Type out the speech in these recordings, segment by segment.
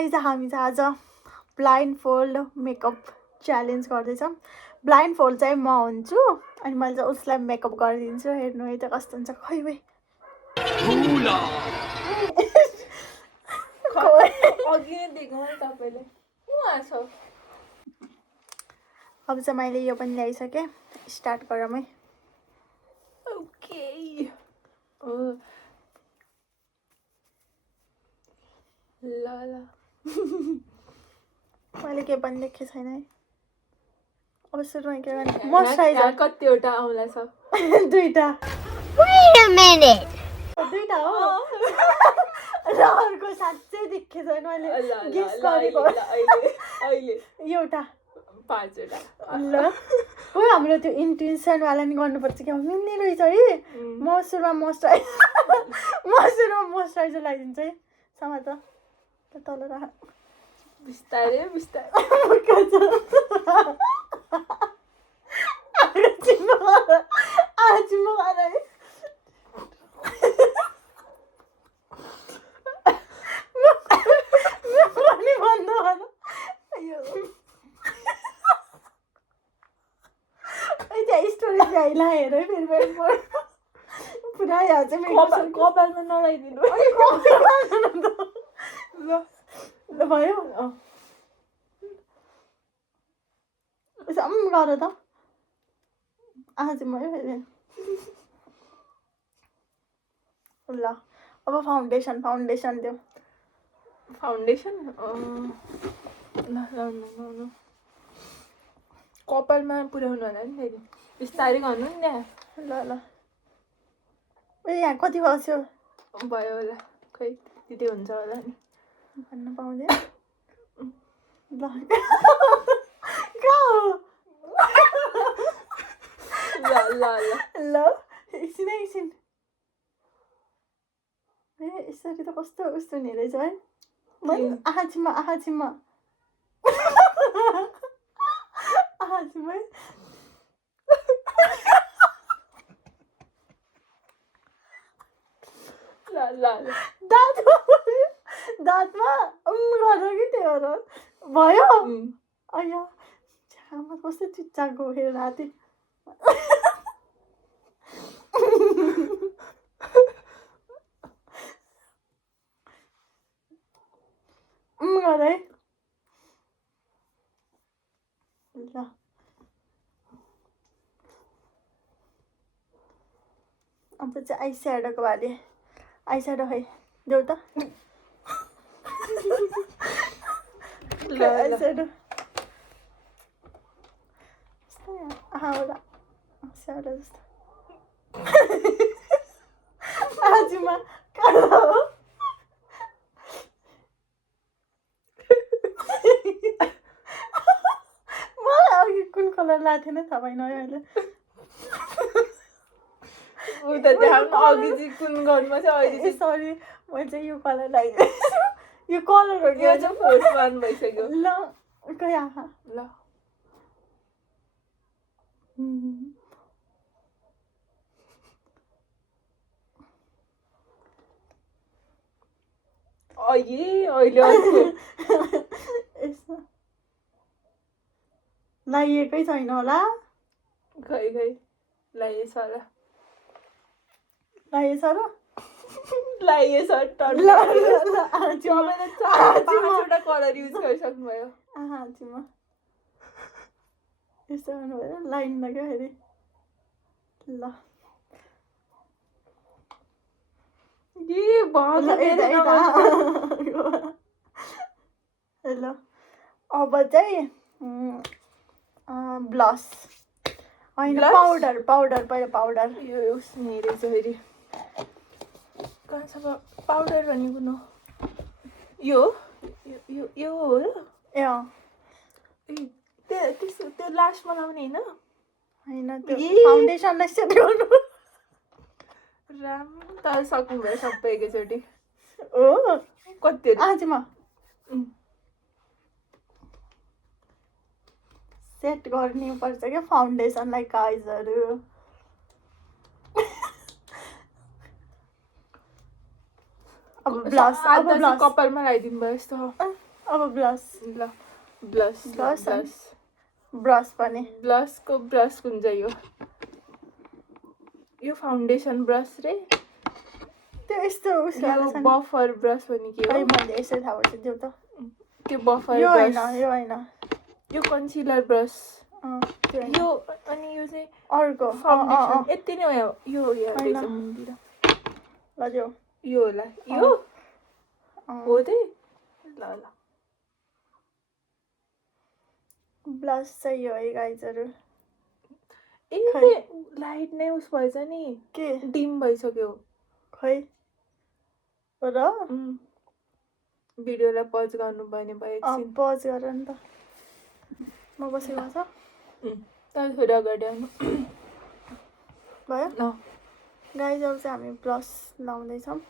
Guys हामी चाहिँ आज ब्लाइन्ड फोल्ड मेकअप च्यालेन्ज गर्दैछौँ। ब्लाइन्ड फोल्ड चाहिँ म हुन्छु अनि मैले चाहिँ उसलाई मेकअप गरिदिन्छु। हेर्नु है त कस्तो हुन्छ। खै भाइ अब चाहिँ मैले यो पनि ल्याइसकेँ। स्टार्ट गरौँ है। ओके ल मैले के पनि लेखेको छैन है। अब सुरुमा के गर्ने? मोइस्चराइजर कतिवटा आउला छ? दुईटा। Wait a minute. दुईटा हो र अर्को साँच्चै देखेको छैन मैले गेस गरेको। अहिले एउटा 5वटा ल हो हाम्रो त्यो इन्ट्युसनवाला नि गर्नुपर्छ क्या। मिल्ने रहेछ है। म सुरुमा मोइस्चराइजर लगाइदिन्छु है। समात तल राख। बिस्तारै आज म स्टोरेज ला हेर है फेरि पुरा यहाँ चाहिँ कपालमा नलाइदिनु ल भयो गर त आज भयो फेरि ल। अब फाउन्डेसन दियो। फाउन्डेसन कपालमा पुर्याउनु होला नि फेरि बिस्तारै गर्नु नि त्यहाँ। ल ए यहाँ कति बस्यो भयो होला खै त्यति हुन्छ होला नि भन्न पाउँदैन। ल कहाँ हो? ल एकछिन ए यसरी त कस्तो उस्तो हुने रहेछ है। आहाछिमा दाँतमा गर कि त्यो हो भयो। अया छ्यामा कस्तो चिच्चाको हेर राति गर है। ल अब चाहिँ आई स्याडोको बारे। आई स्याडो है देऊ त। आई स्याडो होला स्याडो जस्तो आजमा कालो हो। मलाई अघि कुन कलर लगाएको थिएन थाहा भएन है अहिले। कुन गर्नुमा चाहिँ अहिले सरी मैले चाहिँ यो कलर लगाइदिएँ। यो कलर हो कि यो चाहिँ फोर्थ वान भइसक्यो। ल खै आहा ल अहिले लगाइएकै छैन होला। खै लाइएछ होला लगाइएछ र लाइएछ 5वटा कलर युज गरिसक्नु भयो। आहामा यस्तो गर्नु भयो लाइन लाग्यो फेरि। ल ल अब चाहिँ ब्लस होइन पाउडर पहिला पाउडर। यो उसले रहेछ फेरि कहाँ छ पाउडर भन्ने कुन हो? यो हो ए त्यो लास्टमा लाउने होइन त्यो फाउन्डेसनलाई सेट गर्नु। राम त सक्नुभयो सबै एकैचोटि हो कति आजमा सेट गर्नु पर्छ क्या फाउन्डेसनलाई गाइजहरू। अब ब्लस कपालमा लगाइदिनु भयो यस्तो अब ब्लस ल bless Blush and- bless brush पनि ब्लसको ब्रस कुन चाहिँ यो फाउन्डेसन ब्रस रे त्यो यस्तो उसको यो बफर ब्रस भने के खै हो मैले यसरी थाहा पर्छ त्यो त त्यो बफर यो होइन ब्रस यो होइन यो कन्सिलर ब्रस त्यो होइन यो अनि यो चाहिँ अर्को फाउन्डेसन यति नै हो यो यहाँ होइन। रहेछ मुनितिर ल त्यो यो होला यो हो त्यही ल ल ब्लस चाहिँ यो है गाइजहरू ए लाइट नै उस भएछ नि के डिम भइसक्यो खै र भिडियोलाई पज गर्नु पर्ने भयो एकछिन पज गर नि त म बसेको छ तर थोरै अगाडि आउनु भयो ल गाइजहरू चाहिँ हामी ब्रस लाउँदैछौँ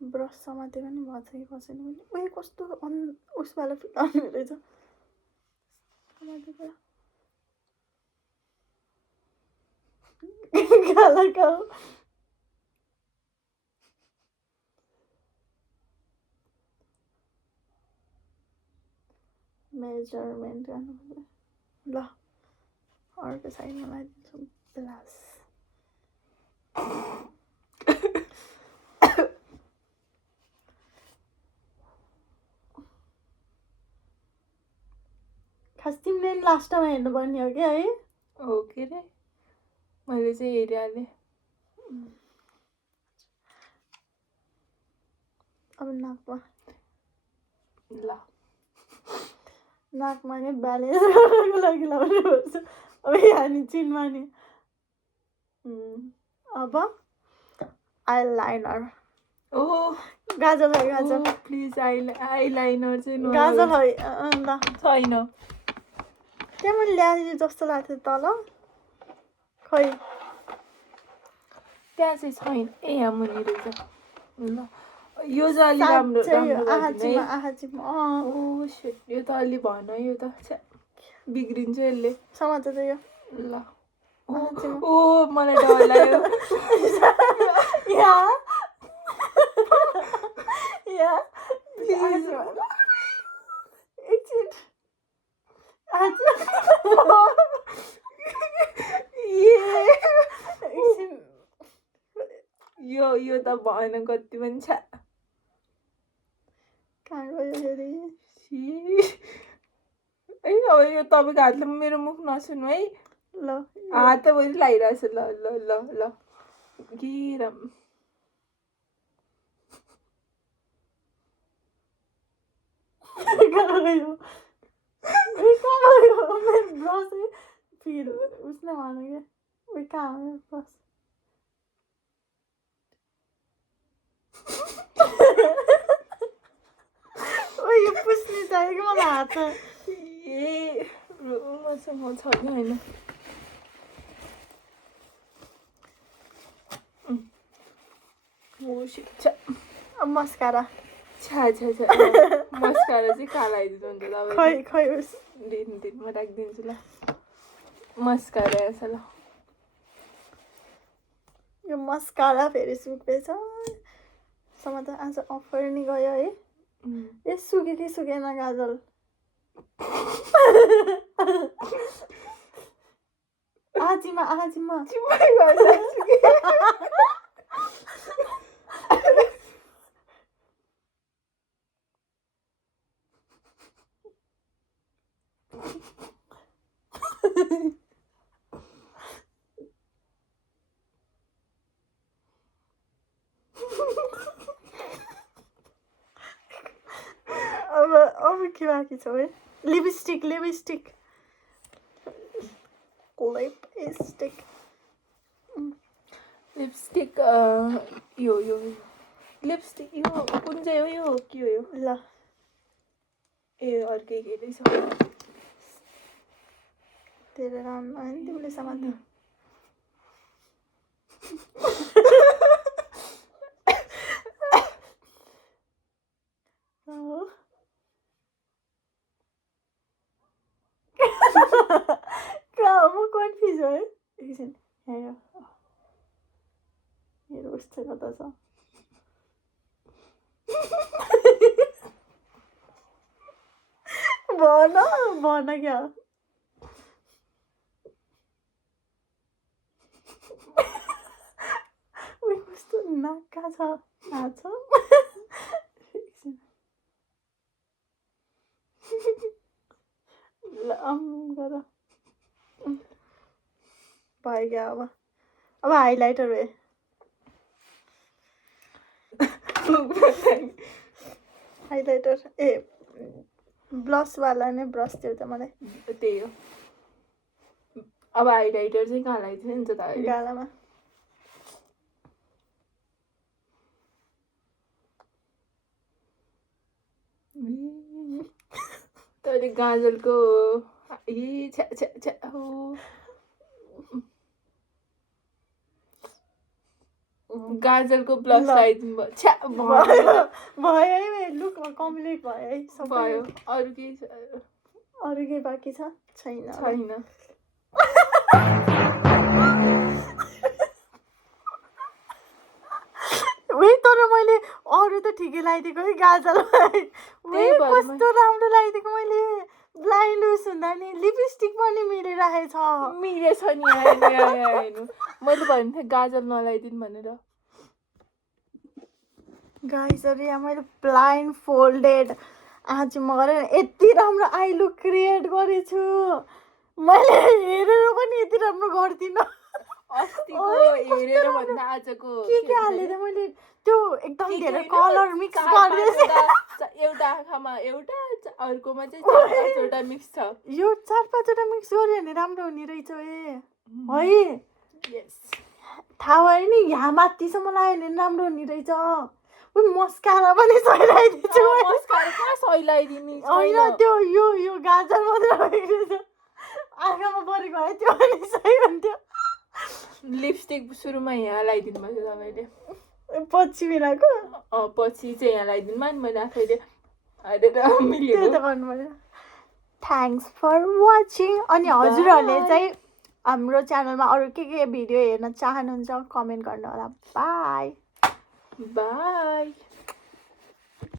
ब्रस समातेको नि भएछ कि बसेन पनि उयो कस्तो उसवाला फिलाउने रहेछ समातेको काला काउ मेजरमेन्ट गर्नुपर्छ ल अर्को साइडमा लगाइदिन्छौँ प्लस खास तिमीले लास्टमा हेर्नुपर्ने हो क्या है हो के रे मैले चाहिँ हेरिहालेँ अब नाकमा ल नाकमा नै ब्यालेन्स गर्नको लागि लाउनुपर्छ अब यहाँ नि चिनमा नि अब आइलाइनर ओहो गाजल है गाजल प्लिज आइलाइनर चाहिँ गाजल है ल छैन त्यहाँ मैले ल्याए जस्तो लाग्थ्यो तल खै त्यहाँ चाहिँ छैन ए यहाँ मुनि रहेछ ल यो चाहिँ अलि राम्रो राम्रो गरिदिनु है आहाजीमा ओ शिट यो त अलि भन यो त छ्या बिग्रिन्छ यसले समातेर यो ल ओ मलाई डर लाग्यो यहाँ यहाँ प्लिज एकछिन आज एकछिन यो त भएन कति पनि छ कहाँ गयो फेरि है अब यो तपाईँको हातले मेरो मुख नसुन्नु है ल हात त मैले लगाइरहेको छु ल ल ल ल गिरम कहाँ गयो कहाँ गयो मेरो ब्रस फिर उसले भन्यो क्या उयो कहाँ हो ब्रस उयो पुस्ने चाहियो कि मलाई हात ए मसँग छ कि होइन अब मस्कारा छा मस्कारा चाहिँ कालाइदिनु हुन्छ तपाईँ खै खै उस दिन म राखिदिन्छु ल मस्कारा छ ल यो मस्कारा फेरि सुक्दैछ सम्म त आज अफर नि गयो है ए सुके कि सुकेन गाजल आजीमा अब के बाँकी छ है लिपस्टिक लिपस्टिक यो लिपस्टिक यो कुन चाहिँ हो यो के हो यो ल ए अर्कै के रहेछ तेरो राम्रो होइन तिमीले सामान म कन्फ्युज हो है एकछिन मेरो उस्तो कता छ भन क्या उयो कस्तो नाका छ नाच ल गर भयो क्या अब हाइलाइटर है हाइलाइटर ए ब्लसवाला नै ब्रस थियो त मलाई त्यही हो अब हाइलाइटर चाहिँ कहाँ लगाइदिन्छ नि त अहिले गालामा तैँले गाजलको ए छ्या छ्या छ्या हो गाजलको ब्लस लगाइदिनु भयो छ्या भयो है लुकमा कम्प्लिट भयो है सबै भयो अरू केही अरू केही बाँकी छ छैन छैन उही तर मैले अरू त ठिकै लगाइदिएको है गाजललाई उही कस्तो राम्रो लगाइदिएको मैले ब्लाइन्ड उस हुँदा नि लिपस्टिक पनि मिलिरहेछ मिलेछ नि हेर्नु मैले भनेको थिएँ गाजल नलाइदिनु भनेर गाइजहरू यहाँ मैले ब्लाइन्ड फोल्डेड आज म गरेर यति राम्रो आई लुक क्रिएट गरेछु मैले हेरेर पनि यति राम्रो गर्दिनँ अस्तिको हेरेर भन्दा आजको के हालेँ त मैले त्यो एकदम धेरै कलर मिक्स गरिदिएछु एउटा आँखामा एउटा अर्कोमा चाहिँ 4-5वटा मिक्स छ यो 4-5वटा मिक्स गऱ्यो भने राम्रो हुने रहेछ है यस थाहा भयो नि यहाँ माथिसम्म लगायो भने राम्रो हुने रहेछ मस्कारा पनि सहिलाइदिन्छु मस्कारा कहाँ सहिलाइदिने होइन त्यो यो गाजर मात्र भएको रहेछ आँखामा परेको भए त्यो पनि सही हुन्थ्यो लिपस्टिक सुरुमा यहाँ लगाइदिनु भएको तपाईँले पछि मिलाएको पछि चाहिँ यहाँ लगाइदिनु भयो नि मैले आफैले हालेर मिल्यो त्यही त गर्नु पर्यो थ्याङ्क्स फर वाचिङ अनि हजुरहरूले चाहिँ हाम्रो च्यानलमा अरू के भिडियो हेर्न चाहनुहुन्छ कमेन्ट गर्नु होला बाई बाई